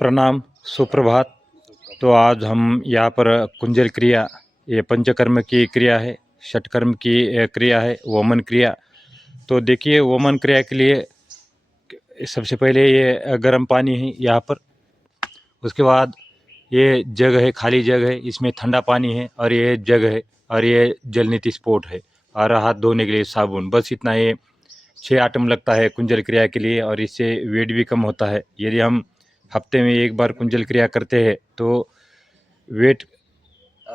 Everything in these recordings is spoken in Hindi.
प्रणाम, सुप्रभात। तो आज हम यहाँ पर कुंजल क्रिया, ये पंचकर्म की क्रिया है, षटकर्म की क्रिया है, वमन क्रिया। तो देखिए, वमन क्रिया के लिए सबसे पहले ये गर्म पानी है यहाँ पर। उसके बाद ये जग है, खाली जग है, इसमें ठंडा पानी है, और ये जग है, और ये जलनीति स्पोर्ट है, और हाथ धोने के लिए साबुन। बस इतना। ये 6 आइटम लगता है कुंजल क्रिया के लिए, और इससे वेट भी कम होता है। यदि हम हफ्ते में एक बार कुंजल क्रिया करते हैं तो वेट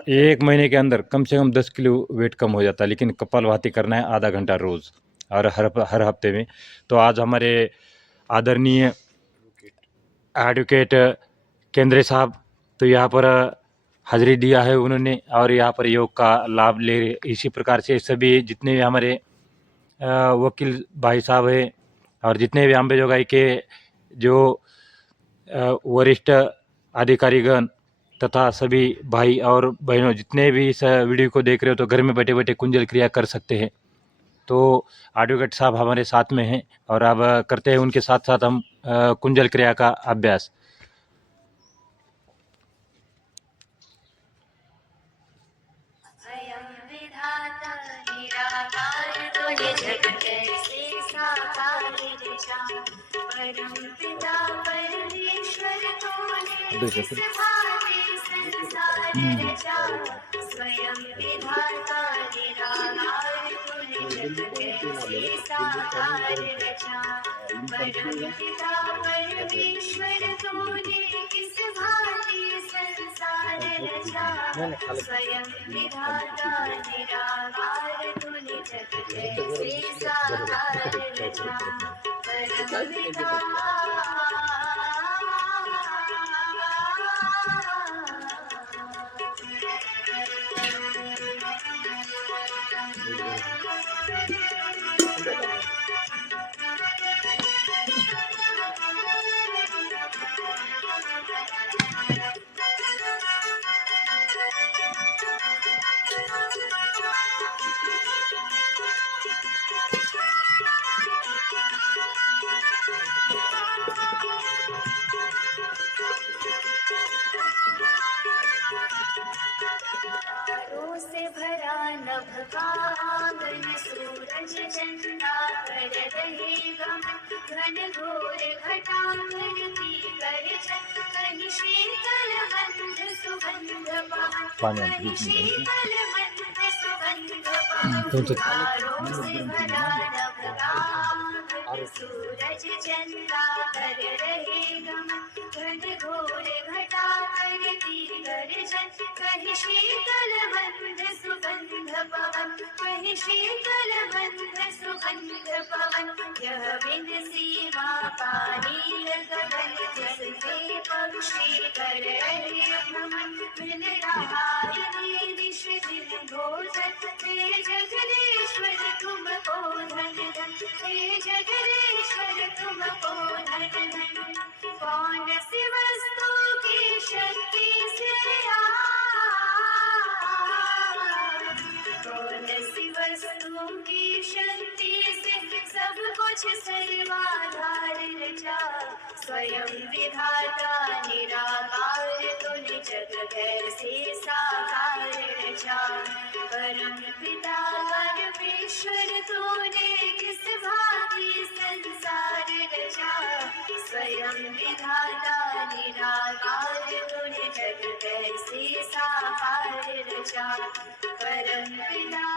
1 महीने के अंदर कम से कम 10 किलो वेट कम हो जाता है। लेकिन कपालभाति करना है आधा घंटा रोज़, और हर हफ्ते में। तो आज हमारे आदरणीय एडवोकेट केंद्रे साहब तो यहाँ पर हाजिरी दिया है उन्होंने, और यहाँ पर योग का लाभ ले रहे। इसी प्रकार से सभी जितने भी हमारे वकील भाई साहब हैं, और जितने भी अंबेजोगाई के जो वरिष्ठ अधिकारीगण तथा सभी भाई और बहनों, जितने भी इस वीडियो को देख रहे हो, तो घर में बैठे बैठे कुंजल क्रिया कर सकते हैं। तो एडवोकेट साहब हमारे साथ में हैं, और अब करते हैं उनके साथ साथ हम कुंजल क्रिया का अभ्यास। से भरा नभ का आंगन, सूरज चंदा कर रहे गमन, घन घोर घटांगरती कर कहीं शीतल मंद सुगंध पवन, कहीं शीतल मंद सुगंध पवन। तारों से भरा नभ का आंगन, सूरज चंदा कर रहे गमन, घन घोर घटा करती गर्जन, कहीं शीतल मंद सुगंध पवन, कहीं शीतल मंद सुगंध पवन। यह बिन सीमा पानी गगन, जैसे पक्षी कर रहे भ्रमण, मिल रहा इन्हें दिश दिन भोजन। हे जगदीश्वर तुमको धन धन, हे जगदीश्वर तुमको धन धन। कौन सी वस्तु की शक्ति से कौन सी वस्तु की शक्ति से सब कुछ सर्वाधार रचा। स्वयं विधाता निराकार, तूने जग कैसे साकार रचा। परम पिता परमेश्वर, तूने किस भांति संसार रचा। स्वयं विधाता निराकार, तूने जग कैसे साकार रचा। परम पिता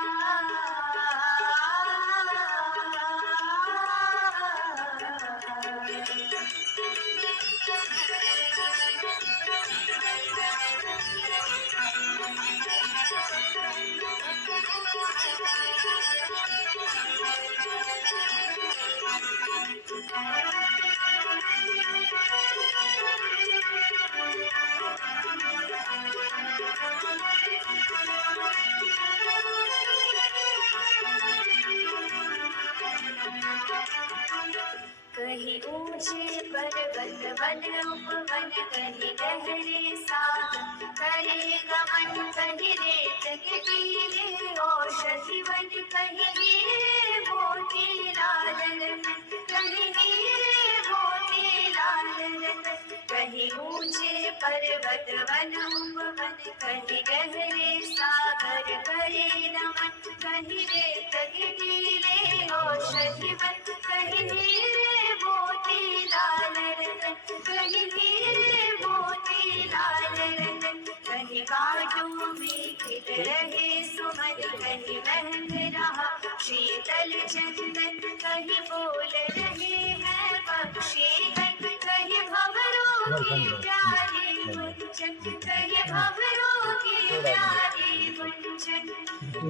कहीं ऊंचे पर्वत वन उपवन, कहीं गहरे सागर करे गमन, कहीं रेत के टीले औषधि वन, कहीं हीरे मोती लाल रतन, कहीं हीरे मोती लाल रतन। कहीं ऊंचे पर्वत वन उपवन, कहीं गहरे सागर करे नमन, कहीं रेत के टीले औषधि वन, कहीं हीरे मोती लाल रतन, कहीं हीरे मोती लाल रतन, कहीं कांटों में खिल रहे सुमन, कहीं महक रहा शीतल चंदन, कहीं बोल रहे हैं पक्षी गण, कहीं भंवरों की प्यारी गुंजन, कहीं भंवरों की प्यारी गुंजन,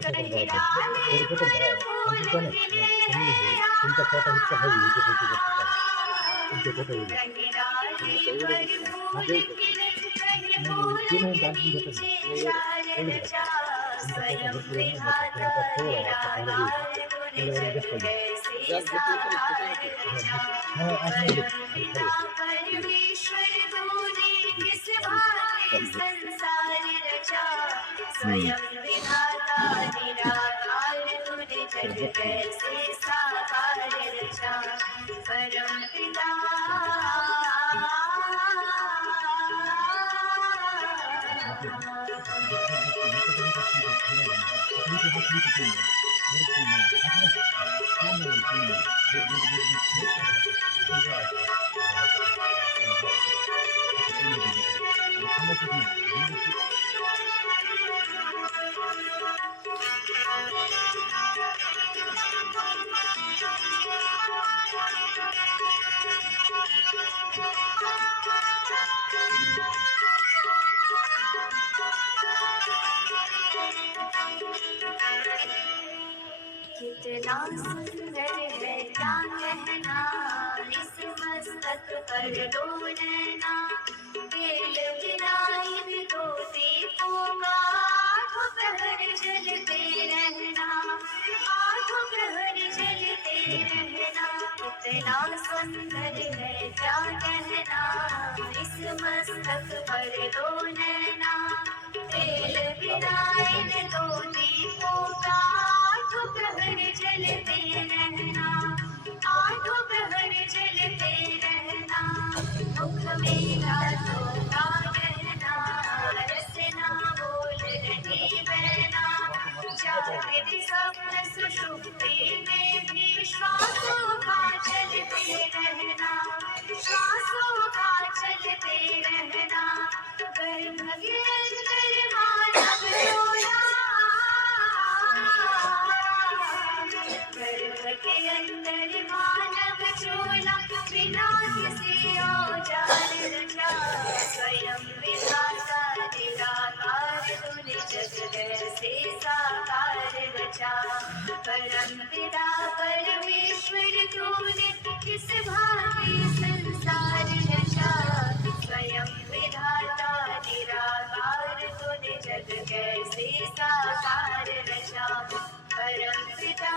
कहीं डाले पर फूल खिले कहीं डाले पर फूल खिले, कहीं फूल के नीचे शारदा, स्वयं विधाता निराकार गुण जग कैसे साकार रचा, परम पिता परमेश्वर तूने किस भांति संसार रचा, स्वयं विधाता निराकार गुण जग कैसे साकार रचा, परम पिता कितना सुंदर है क्या कहना, इस मस्तक पर डोलना, बेल गिराई दो दीपों का, आठों प्रहर जलते रहना, आठों प्रहर जलते रहना, कितना सुंदर है क्या कहना, इस मस्तक पर डोलना, बेल गिराई दो दीपों का, आठों प्रहर जलते रहना, आठों प्रहर जलते रहना, मुख में रातों का कहना, रसना बोल रही बहना, जागृत स्वप्न सुषुप्ति में भी श्वासों का चलते रहना, श्वासों का चलते रहना, गर्भ के अंदर मानव सोया, गर्भ के अंदर मानव चोला, बिना किसी औजार रचा, स्वयं विधाता निराकार तूने जग कैसे साकार रचा, परम पिता परमेश्वर तूने किस भांति संसार रचा, स्वयं विधाता निराकार तूने जग कैसे साकार रचा, परम पिता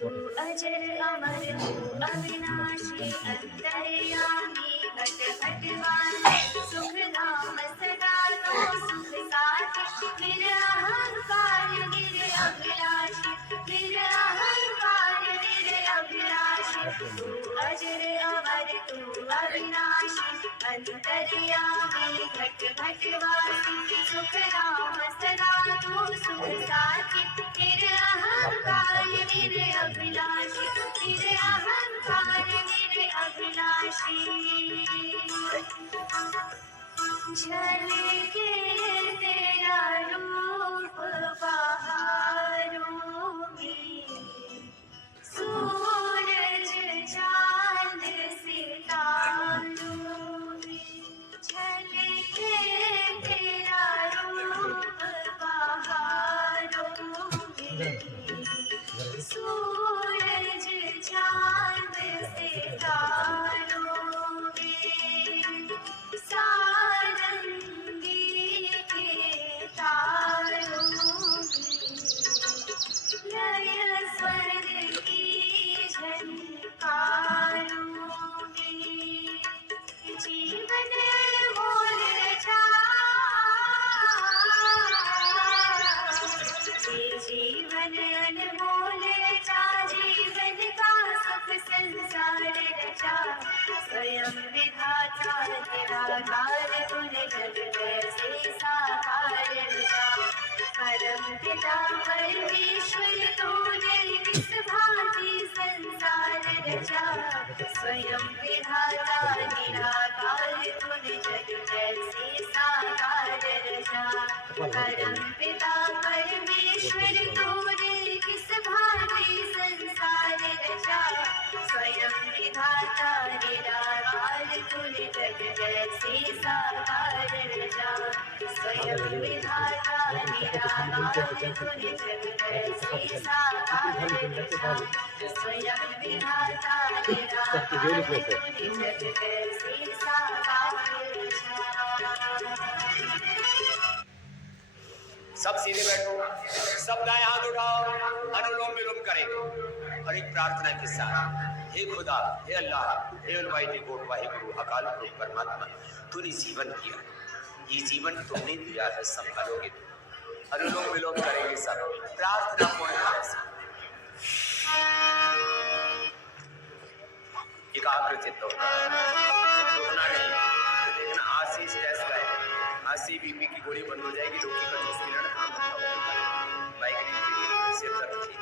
तू अजर अमर तू अविनाशी, अंतर्यामी घट घटवासी, सुख धाम सदा तो सुख साथी, निरअहंकार निरअभिलाषी, निरअहंकार निरअभिलाषी, तू अजर अमर तू अविनाशी, अंतर्यामी घट घटवासी, सुख धाम सदा तो सुख साथी, निरअहंकार निरअभिलाषी, निरअहंकार निरअभिलाषी, झलके तेरा रूप बहारों में, सूरज चांद सितारों में, झलके सूरज चांद सितारों में सारंगी के तारों में लय स्वर की झनकारों में जीवन मोर रचा जीवन अनमोल रचा जीवन का सुख संसार रचा स्वयं विधाता निराकार गुण जग कैसे साकार रचा परम पिता परमेश्वर तूने किस भांति संसार रचा स्वयं विधाता निराकार गुण जग कैसे साकार रचा परम पिता परमेश्वर तूने किस भांति संसार रचा स्वयं विधाता निराकार गुण जग कैसे साकार रचा स्वयं विधाता निराकार गुण जग कैसे साकार रचा स्वयं विधाता निराकार गुण जग कैसे साकार रचा। सब सीधे बैठो, सब दाएं हाथ उठाओ, अनुलोम विलोम करें और एक प्रार्थना के साथ, हे खुदा, हे अल्लाह, हे अलमाइटी गॉड, वाहिगुरु, अकाल पुरख परमात्मा, तूने जीवन दिया, ये जीवन तुमने दिया है, संभालोगे तुम। अनुलोम विलोम करेंगे सब, प्रार्थना पूर्ण भाव से, एकाग्रचित्त होना, रुकना नहीं। देखना आशीष टेस्ट का है, 80 बीपी की गोली बंद हो जाएगी, रोगी का जूस मिलना माइग्रेन सिर दर्द थी,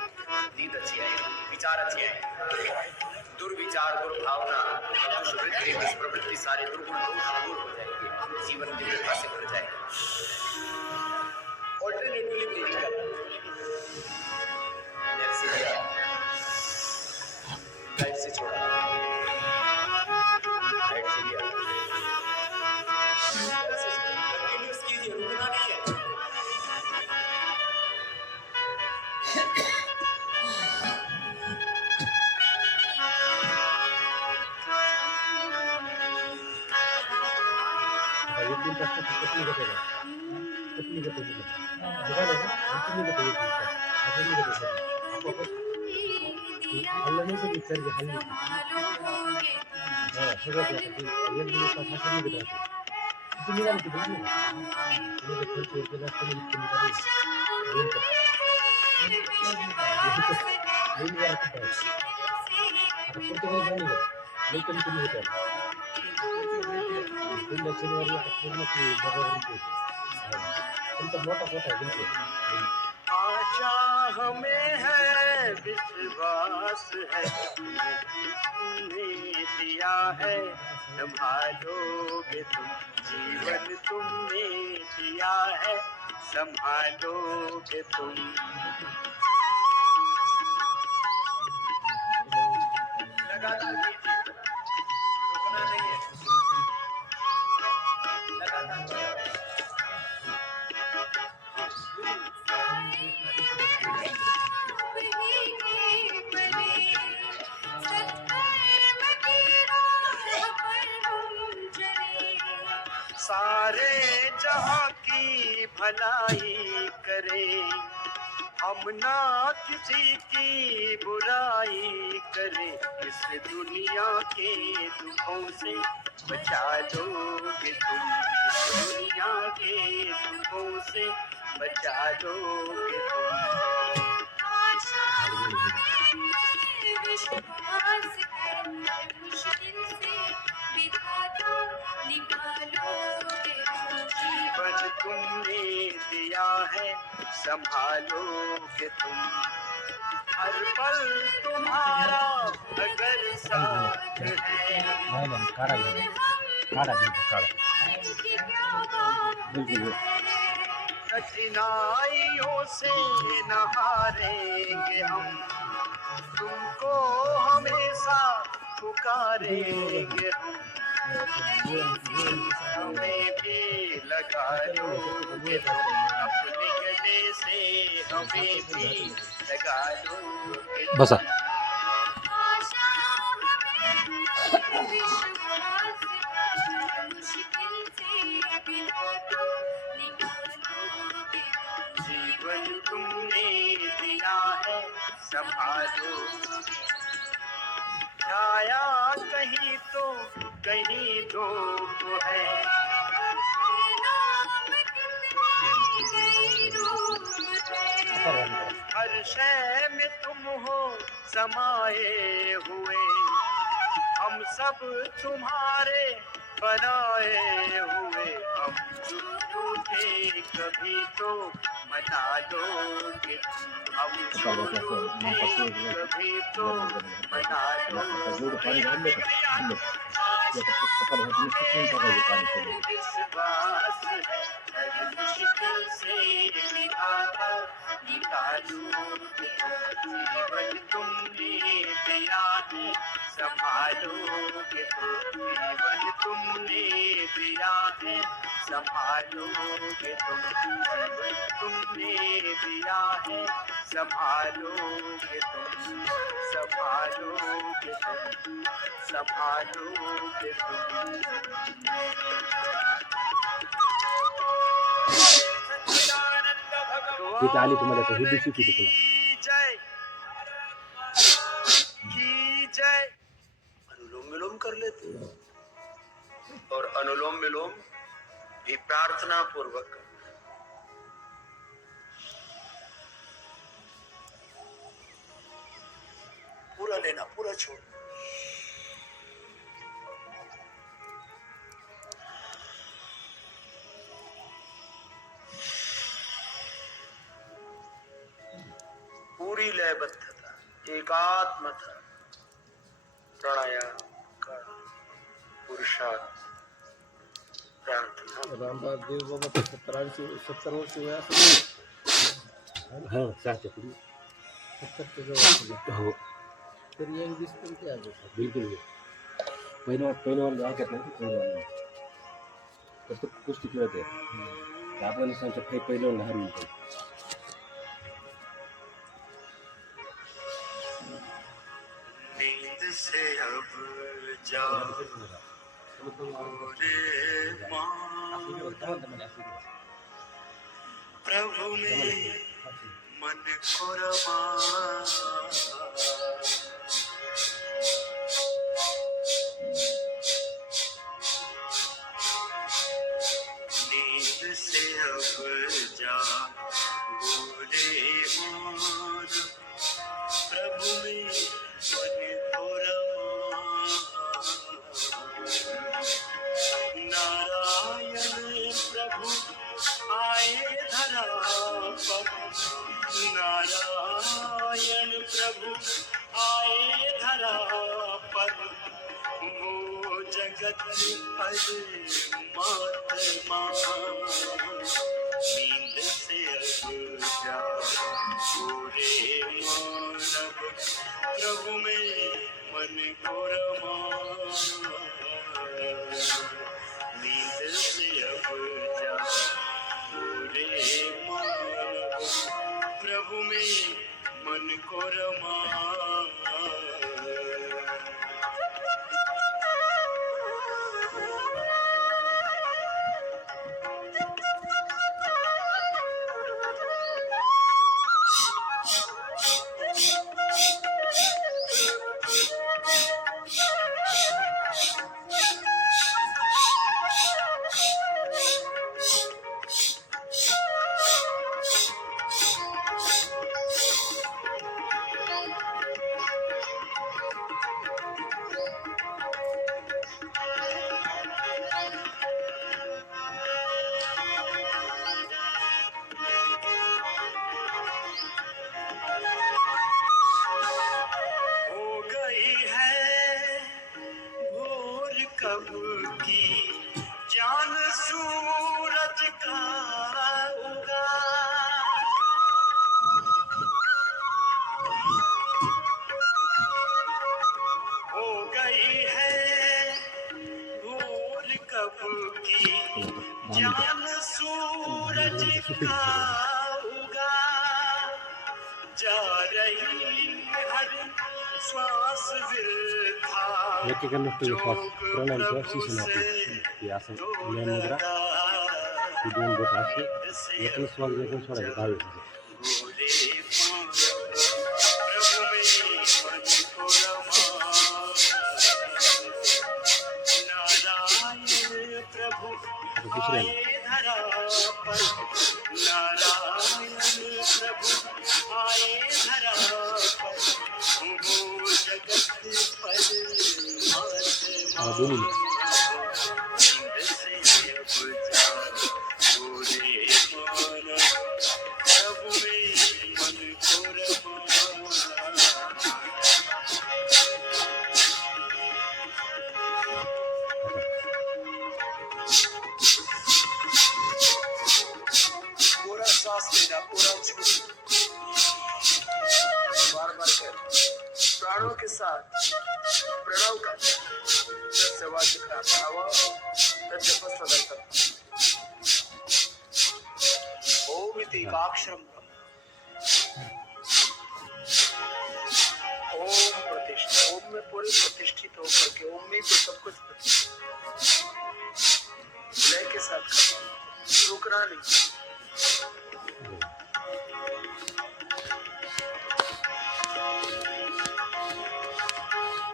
नींद अच्छी आएगी, विचार अच्छे आएंगे, दुर्विचार दुर्भावना दुष्वृत्ति दुष्प्रवृत्ति सारे दुर्गुण दोष दूर हो जाएंगे, जीवन दिव्यता से भर जाएगा। ऑल्टरनेटिवली ब्रीदिंग करना, से लिया, राइट से छोड़ा, राइट से लिया, कंटिन्यूस कीजिए, रुकना नहीं है। आशा हमें है, विश्वास है, तुमने दिया है, संभालोगे तुम, जीवन तुमने दिया है, संभालोगे तुम। लगातार कीजिए, रुकना नहीं है, लगातार चलाओ। सारे जहां की भलाई करे, हम ना किसी की बुराई करे, इस दुनिया के दुखों से बचा लोगे तुम, इस दुनिया के दुखों से बचा लोगे तुम। विश्वास है मुश्किल से विधाता निकालोगे जीवन तुमने दिया है, संभालोगे तुम, हर पल तुम्हारा अगर साथ है, कठिनाइयों से न हारेंगे हम, तुमको हमेशा पुकारेंगे हम, हमें भी लगा लोगे तुम, अपने गले तुम्हारे से हमें भी लगा लोगे बसा आशा हमें विश्वास है, मुश्किल से बिना तुम निकालोगे तुम। जीवन तुमने दिया है संभालो छाया कहीं तो कहीं धूप है नाम कितने कई रूप है, हर शय में तुम हो समाये हुए हम सब तुम्हारे बनाए हुए हम जो थे कभी तो मना लोगे हम जो थे कभी तो मना लोगे विश्वास है हर मुश्किल से निकाला निकालोगे जीवन तुमने दिया है संभालोगे तो जीवन तुमने दिया है संभालोगे तुम जीवन तुमने दिया है संभालोगे तुम संभालोगे तुम संभालोगे तुम सच्चिदानंद इथं आली तुम्हाला तर भगवान हिंदी शिकवतो तुला. की जय की जय अनुलोम विलोम कर लेते और अनुलोम विलोम भी प्रार्थना पूर्वक करना। पूरा लेना पूरा छोड़ पूरी लयबद्धता एकात्मता प्राणायाम का पुरुषार्थ प्रार्थना रामदास देव बाबा 70 वर्ष वय असेल. हां 6च्या पुढे 70च्या जवळ असेल. हो तरी एक दिसतं की आज बिलकुल पहिलवान ऐकत नाही पहिलवान फक्त कुस्ती खेळत आहे अफगाणिस्तानच्या पहिलवान हरवून पण नींद से अब जाओ रे मां प्रभु में मन को रमा नींद से अब जाओ रे मान प्रभु में मन को रमा नारायण प्रभु आए धरा पर नारायण प्रभु आए धरा पर वो जगत परमात्मा नींद से अब जाओ रे मानव प्रभु में मन को रमा नींद से अब जाओ रे मानव प्रभु में मन को रमा कब की जान सूरज का उगा हो गई है भोर कब की जान सूरज का नहीं हर श्वास वृथा एक एक नष्ट श्वास प्राणायाम किंवा शिक्षण आपलं हे असं ज्ञान मुद्रा ही 2 बोट असे एकच श्वास घ्यायचा सोडायचा 10 वेळेस प्रभु में मन को रमा नारायण प्रभु आए धरा पर नारायण प्रभु आए धरा पर वो जगत पर दोन्ही से बुझा पूरे माना प्रभु में मन को रमा पूरा सांस लेना पूरा छोड़ बार बार कर प्राणों के साथ प्रणव का वाचिका हवा तजपस्वदत्तम ओम इति एकाक्षरम ओम प्रतिष्ठा ओम में पूरे प्रतिष्ठित होकर के ओम में तो सब कुछ लय के साथ रुकना नहीं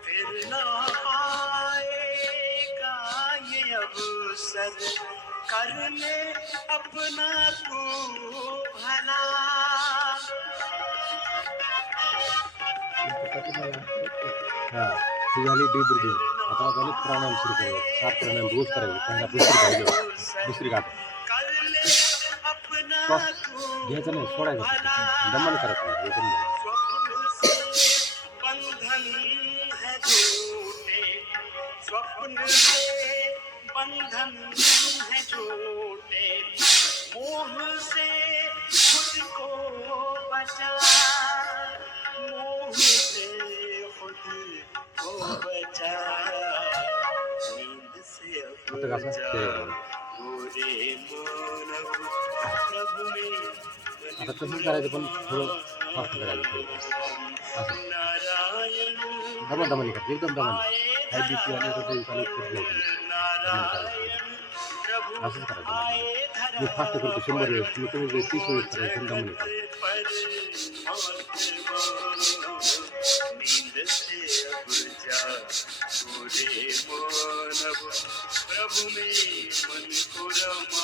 फिर ना आएगा ये अवसर कर ले अपना तू भला हां ही झाली डीप ब्रीथिंग आता झाली प्राणायाम सुरू करायचं 7 प्राणायाम रोज करायचे पहिला दुसरी घाट कर ले अपना श्वास तू घ्यायचा नाही सोडायचा दमन करायचं नाही एकदम स्वप्न से बंधन है झूठे मोह से खुद को बचा मोह से खुद को बचा नींद से अब आता कसं जा पूरे मानव प्रभु में आता तसंच करायचं पण थोडं फास्ट करायचं असं नारायण दमन करायचं एकदम दमन हाय बीपी आले तर ते खाली असंच करायचं मी फास्ट करतो 100 वेळेस मी तुम्ही 30 वेळेस करायचं दमन नींद से अब जा पूरे मानव प्रभु में मन को रमा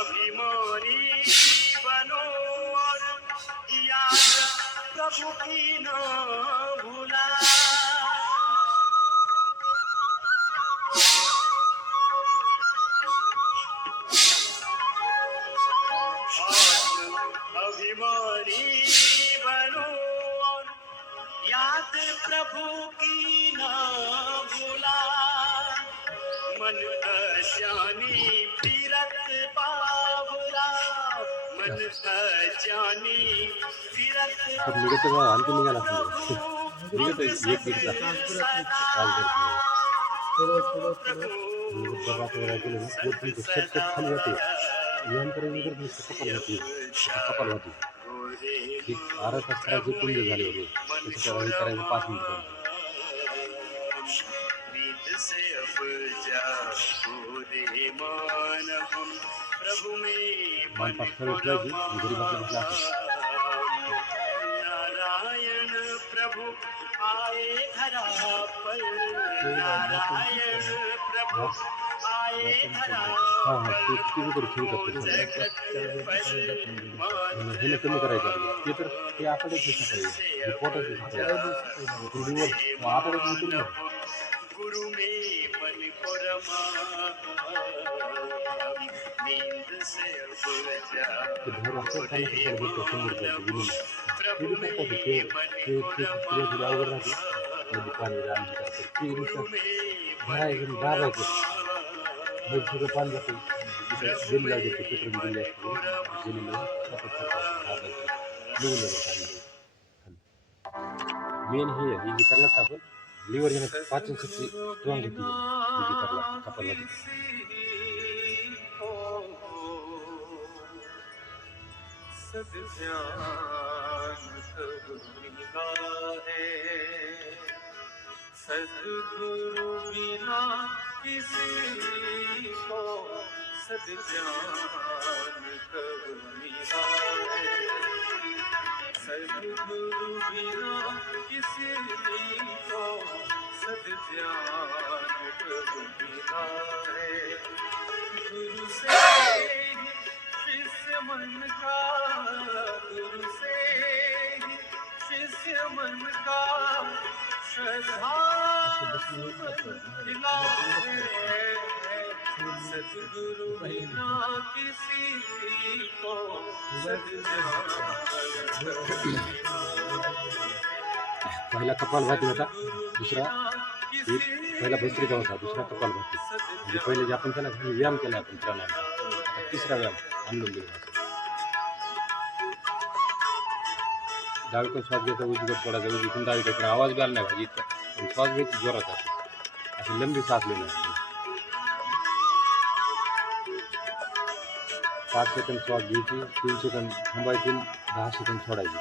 अभिमानी बनो और याद प्रभु की न भूला अभिमानी बनो और याद प्रभु की न भूला मन अजानी फिरत बाबरा मन अजानी फिरत तर निघत आणखी निघाला निघत एक दीड तास केलं ना खाली जाते नंतर कपाल होती ही अर्धा तास करायची कुंड झाली होती त्याचं करायचं 5 मिनिटं से अब जा पूरे मानव प्रभु में मन को रमा नारायण प्रभु आए धरा पर नारायण प्रभु आए धरा पर जगत हे कमी करायचं ते तर ते आठवड्यात पोटात आठवड्यात गुरु में मन को से अब जा ते बाहेर असं रे पाण्याचं भेटतो 100 रुपयाचं प्रभु विनिमय ते प्रभु बी करतात में ते मन ते को ते क्रिया थोडी अवघड राहते मध्ये पाणी रान हे करतात ते नुसतं भरायचं दाबायचं मध्ये सगळं पाणी जातं जेली लावते ते पेट्रोल गेली असते जेली लावून दाबायचं निघून जातं पाणी मेन हे आहे हे करलाच आपण लिव्हर घेण्यात पाचन शक्ती स्ट्रॉंग होती हे करला कपाला सद्गुरु बिना किसी को सद्जान कब मिला है सद्गुरु बिना किसी को सद्जान कब मिला है गुरु से ही शिष्य मन का गुरु से ही शिष्य मन का श्रद्धा मिला है सद्गुरु बिना किसी को पहिला कपालभाती होता दुसरा पहिला भस्त्रिका होता दुसरा कपालभाती म्हणजे पहिले जे आपण त्याला व्यायाम केला आपण प्राणायाम आता तिसरा व्यायाम अनुलोम विलोम डावीकडून श्वास घ्यायचा उजवीकडे सोडायचा उजवीकडून डावीकडे आवाज बी आला नाही पाहिजे इतका पण श्वास घ्यायची जोरात अशी लंबी साथ लेणं 5 सेकंद श्वास घ्यायची 3 सेकंद थांबायची 10 सेकंद सोडायची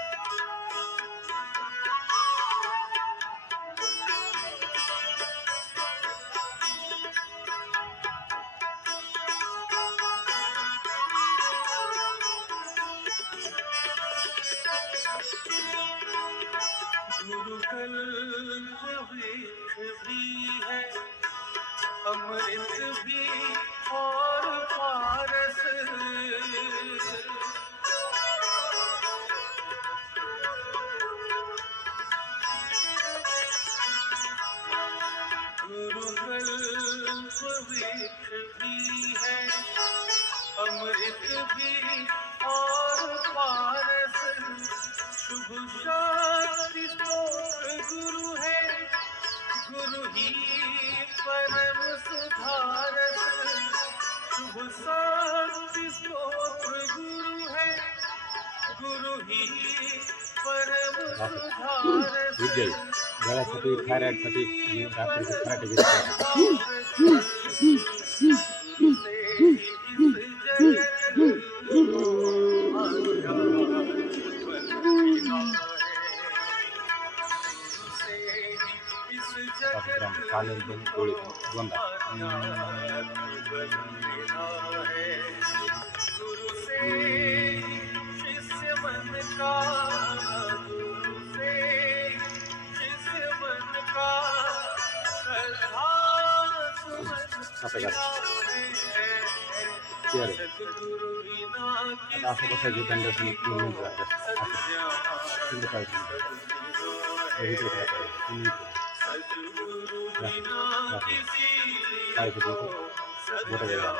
अमृत भी और पारस गुरुकल्प वृक्ष भी है अमृत भी और पारस शुभ शांति स्तोत्र गुरु है गुरु ही परम सुधारस शुभ शांति स्तोत्र गुरु है गुरु ही परम सुधारस विद्या गळ्यासाठी थायरॉइडसाठी रात्रीचं खराटे घेतलं काले दोन डोळे दोनदा गुरु से शिष्य मन का गुरु से शिष्य मन का श्रद्धा सद्गुरु बिना आता असं बसायचं दंडासन 3 मिनिटं काय होतं मोठं वेळा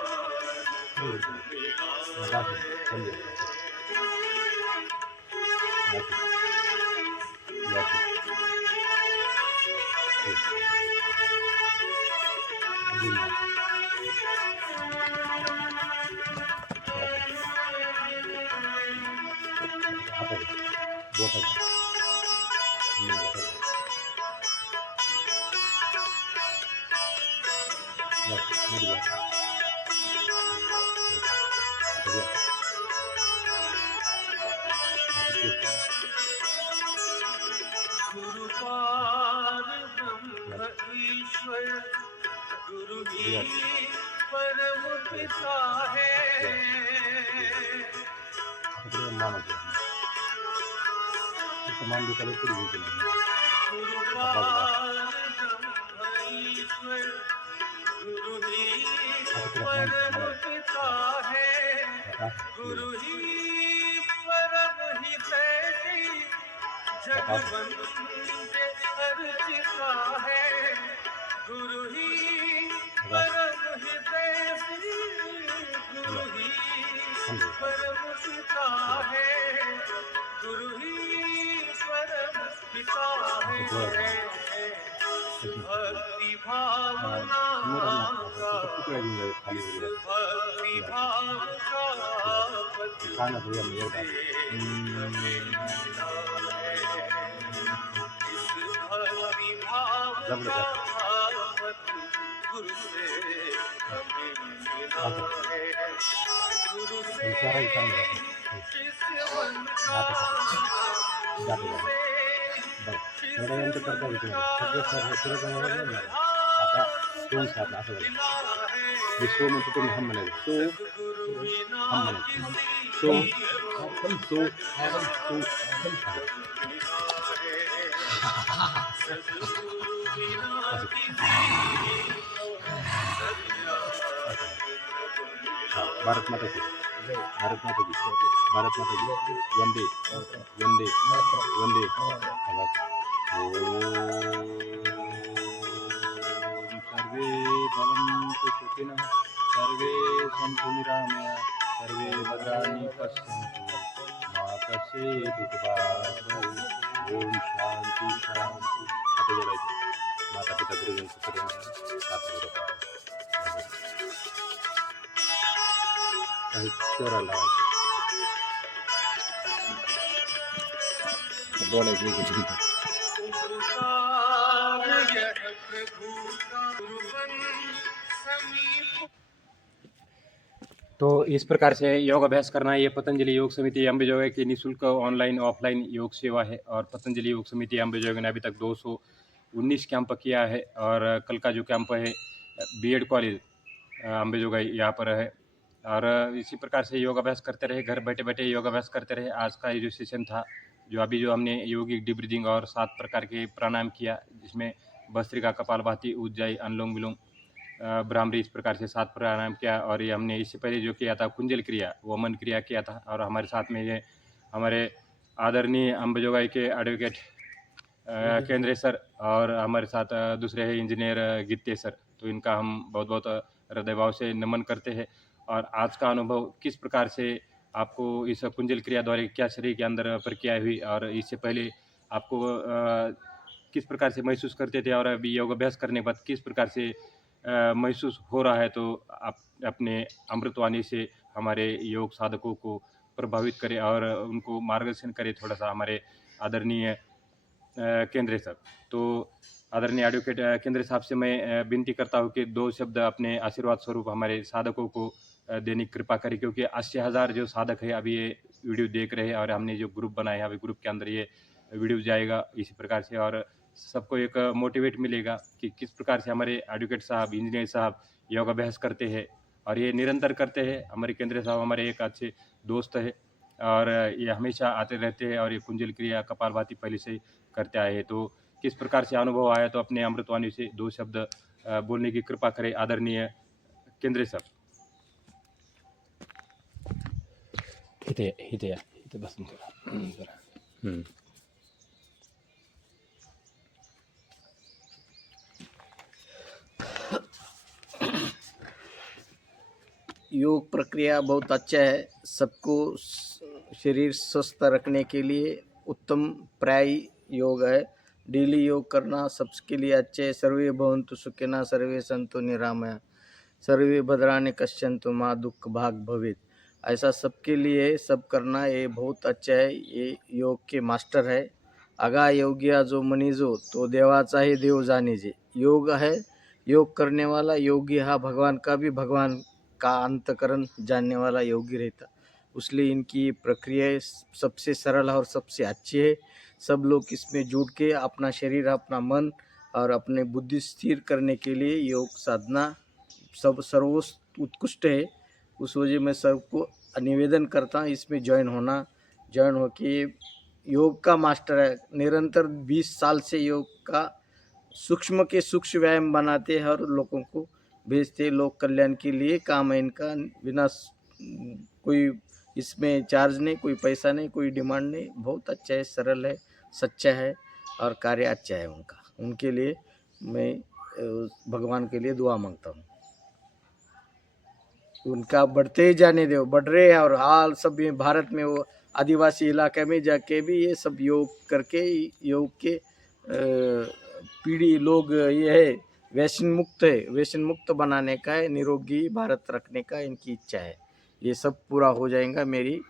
गुरु पार ब्रह्म ईश्वर गुरु ही परम पिता है मांडू त्याला पुढे गेलं गुरु पार ब्रह्म ईश्वर गुरु ही परम पिता है गुरु ही परम हितैषी जगवंदे अर्चिता है गुरु ही परम हितैषी गुरु ही परम पिता है, गुरु ही परम पिता है। भक्ति भावना का, भक्ति भाव का पथ से हमें मिला है। इस भक्ति भाव का पथ गुरु से हमें मिला है। गुरु से किस मन का, गुरु से किस मन का मिला है। सद्गुरु बिना किसी सद्गुरु बिना भारत माता की, भारत माता की, भारत माता की, वंदे वंदे वंदे। सर्वे भवन्तु सुखिनः, सर्वे सन्तु निरामयाः, सर्वे भद्राणि पश्यन्तु मा कश्चित् दुःखभाग् भवेत्। ओम शांति शांति। हाथ जोड़ाइए, माता पिता गुरुजन से करेंगे हाथ जोड़ो। चोरा लाओ बोले जी कुछ भी। उपकार यह प्रभु का, गुरुवन समीप। तो इस प्रकार से योग अभ्यास करना, ये पतंजलि योग समिति अम्बेजोगाई की निःशुल्क ऑनलाइन ऑफलाइन योग सेवा है। और पतंजलि योग समिति अम्बेजोगाई ने अभी तक 219 कैंप किया है। और कल का जो कैंप है बीएड कॉलेज अम्बेजोगाई यहाँ पर है। और इसी प्रकार से योग अभ्यास करते रहे, घर बैठे बैठे योग अभ्यास करते रहे। आज का ये जो सेशन था, जो हमने योगिक डीप ब्रीदिंग और 7 प्रकार के प्राणायाम किया, जिसमें भस्त्रिका, कपालभाति, उज्जाई, अनुलोम विलोम, भ्रामरी, इस प्रकार से 7 प्राणायाम किया। और ये हमने इससे पहले जो किया था कुंजल क्रिया, वमन क्रिया किया था। और हमारे साथ में ये हमारे आदरणीय अम्बेजोगाई के एडवोकेट केंद्रे सर, और हमारे साथ दूसरे हैं इंजीनियर गित्ते सर। तो इनका हम बहुत बहुत हृदय भाव से नमन करते हैं। और आज का अनुभव किस प्रकार से आपको इस कुंजल क्रिया द्वारा क्या शरीर के अंदर प्रक्रिया हुई, और इससे पहले आपको किस प्रकार से महसूस करते थे, और अभी योग अभ्यास करने के बाद किस प्रकार से महसूस हो रहा है, तो आप अपने अमृतवाणी से हमारे योग साधकों को प्रभावित करें और उनको मार्गदर्शन करें थोड़ा सा, हमारे आदरणीय केंद्रे सर। तो आदरणीय एडवोकेट केंद्रे साहब से मैं विनती करता हूँ कि 2 शब्द अपने आशीर्वाद स्वरूप हमारे साधकों को देने की कृपा करें, क्योंकि 80,000 जो साधक है अभी ये वीडियो देख रहे हैं। और हमने जो ग्रुप बनाया है, अभी ग्रुप के अंदर ये वीडियो जाएगा इसी प्रकार से, और सबको एक मोटिवेट मिलेगा कि किस प्रकार से हमारे एडवोकेट साहब, इंजीनियर साहब योग अभ्यास करते हैं, और ये निरंतर करते हैं। हमारे केंद्र साहब हमारे एक अच्छे दोस्त है, और ये हमेशा आते रहते हैं, और ये कुंजल क्रिया, कपालभाति पहले से करते आए हैं। तो किस प्रकार से अनुभव आया, तो अपने अमृतवाणी से 2 शब्द बोलने की कृपा करें आदरणीय केंद्रे साहब। इथे बस जरा। योग प्रक्रिया बहुत अच्छा है। सबको शरीर स्वस्थ रखने के लिए उत्तम प्राय योग है। डेली योग करना सबके लिए अच्छे है। सर्वे भवन्तु सुखिनः, सर्वे सन्तु निरामयाः, सर्वे भद्राणि पश्यन्तु मा दुःख भाग भवेत्। ऐसा सबके लिए सब करना ये बहुत अच्छा है। ये योग के मास्टर है। आगा योगिया जो मनीजो, तो देवाचाही देव जानीजे। योग है, योग करने वाला योगी हा भगवान का भी भगवान का अंतकरण जानने वाला योगी रहता। इसलिए इनकी प्रक्रिया सबसे सरल और सबसे अच्छी है। सब लोग इसमें जुट के अपना शरीर, अपना मन और अपने बुद्धि स्थिर करने के लिए योग साधना सब सर्वोत्कृष्ट उत्कृष्ट है। उस वजह में सबको निवेदन करता हूँ इसमें ज्वाइन हो के योग का मास्टर है। निरंतर 20 साल से योग का सूक्ष्म के सूक्ष्म व्यायाम बनाते हैं और लोगों को भेजते। लोक कल्याण के लिए काम है इनका। बिना कोई इसमें चार्ज नहीं, कोई पैसा नहीं, कोई डिमांड नहीं। बहुत अच्छा है, सरल है, सच्चा है और कार्य अच्छा है उनका। उनके लिए मैं भगवान के लिए दुआ मांगता हूँ। उनका बढ़ते ही जाने दो, बढ़ रहे हैं। और हाल सब ये भारत में वो आदिवासी इलाके में जाके भी ये सब योग करके योग के पीढ़ी लोग ये है व्यसन मुक्त है, व्यसन मुक्त बनाने का है, निरोगी भारत रखने का इनकी इच्छा है। ये सब पूरा हो जाएगा, मेरी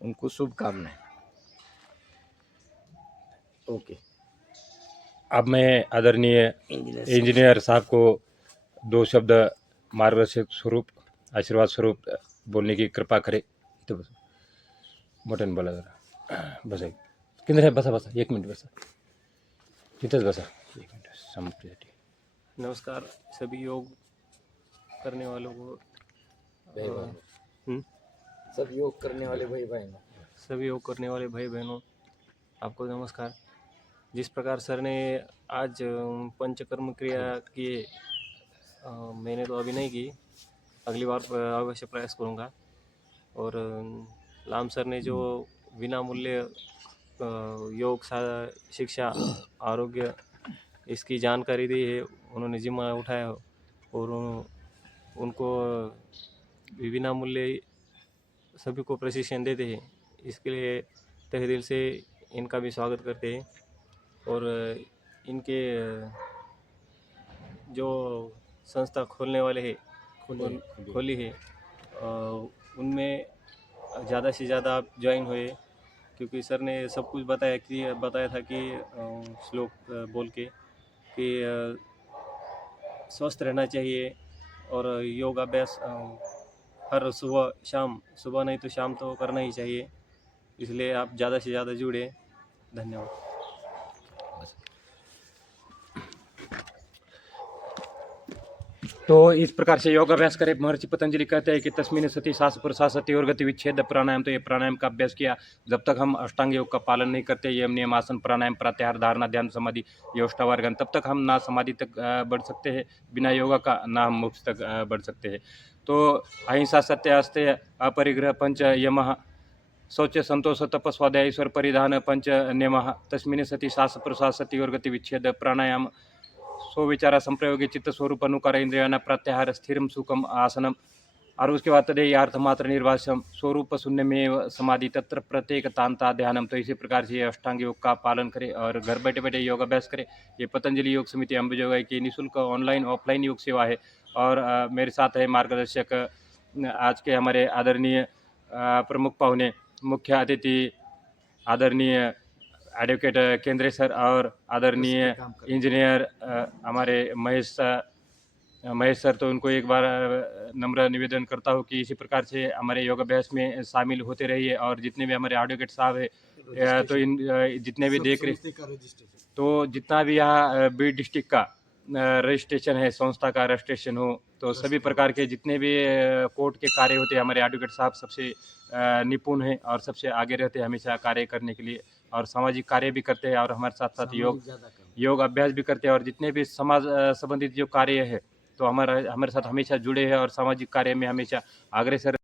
उनको शुभकामनाएं। ओके। अब मैं आदरणीय इंजीनियर साहब को 2 शब्द मार्गदर्शक स्वरूप, आशीर्वाद स्वरूप बोलने की कृपा करें। तो बस बटन बोला जरा बस किधर है, बसा बसा 1 मिनट बसा, तिथंच बसा 1 मिनट संपण्यासाठी। नमस्कार सभी योग करने वालों को, सब योग करने वाले भाई बहनों, सभी योग करने वाले भाई बहनों, आपको नमस्कार। जिस प्रकार सर ने आज पंचकर्म क्रिया किए, मैंने तो अभी नहीं की, अगली बार अवश्य प्रयास करूँगा। और लाम सर ने जो विनामूल्य योग शिक्षा, आरोग्य इसकी जानकारी दी है, उन्होंने जिम्मा उठाया और उनको विनामूल्य सभी को प्रशिक्षण देते हैं। इसके लिए तहे दिल से इनका भी स्वागत करते हैं। और इनके जो संस्था खोलने वाले हैं, खोली है, उनमें ज़्यादा से ज़्यादा आप ज्वाइन हुए, क्योंकि सर ने सब कुछ बताया था कि श्लोक बोल के कि स्वस्थ रहना चाहिए और योग अभ्यास हर सुबह शाम, सुबह नहीं तो शाम तो करना ही चाहिए। इसलिए आप ज़्यादा से ज़्यादा जुड़े। धन्यवाद। तो इस प्रकार से योग अभ्यास करें। महर्षि पतंजलि कहते हैं कि तस्मिन् सति श्वास प्रश्वास सति और गति विच्छेद प्राणायाम। तो ये प्राणायाम का अभ्यास किया। जब तक हम अष्टांग योग का पालन नहीं करते, यम नियम आसन प्राणायाम प्रत्याहार धारणा ध्यान समाधि ये अष्टावर्गन, तब तक हम ना समाधि तक बढ़ सकते हैं बिना योगा का, ना हम मोक्ष तक बढ़ सकते हैं। तो अहिंसा सत्य अस्तेय अपरिग्रह पंच यमः शौच संतोष तप स्वाध्याय ईश्वर परिधान पंच नियमः तस्मिन् सति श्वास प्रश्वास सति और गति विच्छेद प्राणायाम स्वविचारा संप्रयोगे चित्त स्वरूप अनुकार इंद्रियाना प्रत्याहार स्थिरम सुखम आसनम। और उसके बाद तदेय अर्थमात्र निर्वासम स्वरूप शून्य में समाधि तत्र प्रत्येक तांता ध्यानम। तो इसी प्रकार से अष्टांग योग का पालन करें और घर बैठे बैठे योग अभ्यास करें। ये पतंजलि योग समिति अंबेजोगाई की निःशुल्क ऑनलाइन ऑफलाइन योग सेवा है। और मेरे साथ है मार्गदर्शक आज के हमारे आदरणीय प्रमुख पाहुने, मुख्य अतिथि आदरणीय एडवोकेट केंद्रे सर और आदरणीय इंजीनियर हमारे महेश सर। तो उनको एक बार नम्र निवेदन करता हूँ कि इसी प्रकार से हमारे योग अभ्यास में शामिल होते रहिए। और जितने भी हमारे एडवोकेट साहब है, तो इन जितने भी देख रहे, तो जितना भी यहाँ बीड डिस्ट्रिक्ट का रजिस्ट्रेशन है, संस्था का रजिस्ट्रेशन हो, तो सभी प्रकार के जितने भी कोर्ट के कार्य होते हैं, हमारे एडवोकेट साहब सबसे निपुण हैं और सबसे आगे रहते हैं हमेशा कार्य करने के लिए। और सामाजिक कार्य भी करते हैं और हमारे साथ साथ योग अभ्यास भी करते हैं। और जितने भी समाज संबंधित जो कार्य है, तो हमारे साथ हमेशा जुड़े हैं और सामाजिक कार्य में हमेशा अग्रसर